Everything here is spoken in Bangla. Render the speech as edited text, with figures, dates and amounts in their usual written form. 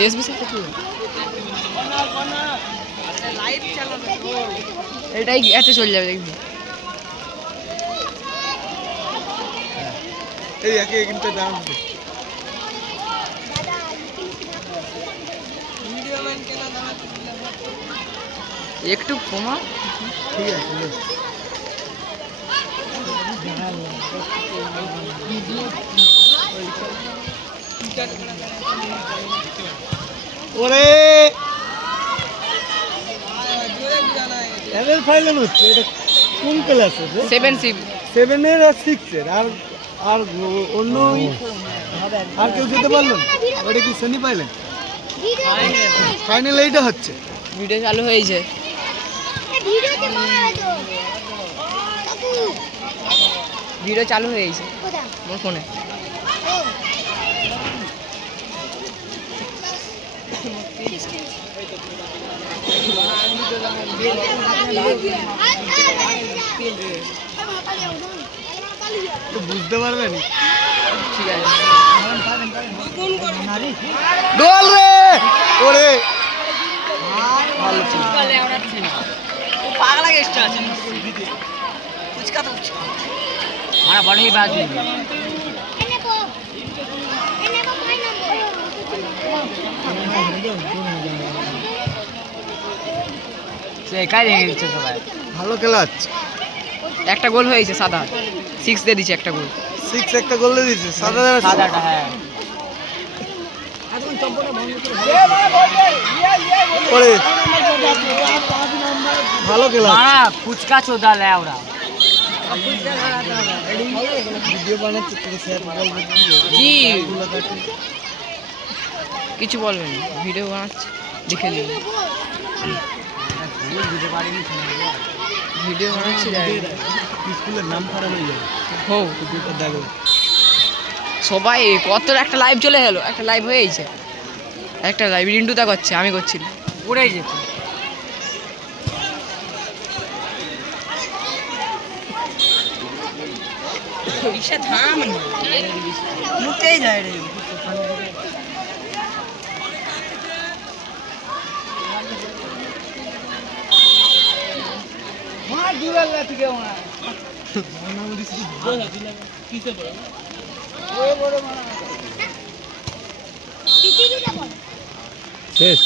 এসবি স্যার কি লাইভ চালানো এটাই এতে চলে যাবে দেখবি এই একে কিন্তু দাম ভিডিও ম্যান কেন দাম একটু কমা ঠিক আছে ওরে এদের ফাইনাল হচ্ছে এটা কোন ক্লাসে 7 7 এর আর 6 এর আর আর অন্য আর কেউ যেতে পারলো না ওটা কি সেমি পাইলেন ফাইনাল এইটা হচ্ছে ভিডিও চালু হয়েছে ভিডিও চালু হয়েছে আমার ফোনে তো বুঝতে পারবেন ঠিক আছে গোল রে ওরে ভালো ছিল পাগলা গেস্ট আছে ফুচকা তো মারা বড় ही बात नहीं সে কাই রেখেছে সবাই ভালো খেলা হচ্ছে একটা গোল হয়েছে সাদা 6 দিয়ে দিয়েছে একটা গোল 6 একটা গোল দিয়ে দিয়েছে সাদাটা হ্যাঁ ওরে ভালো খেলা মারা ফুচকা চোদা লেওড়া ভিডিও বানাচ্ছে তোকে স্যার বলবে জি কিছু বলবেন ভিডিও বানাচ্ছে দেখে নিন ভিডিও বানাচ্ছে স্কুলের নাম খারাপ হয়ে যাবে হো দেখো সবাই কত একটা লাইভ চলে গেল একটা লাইভ হয়েছে একটা লাইভ রিন্টুদা করছে আমি করছিলাম উড়ে যেত থাম মুখেই যায় রে শেষ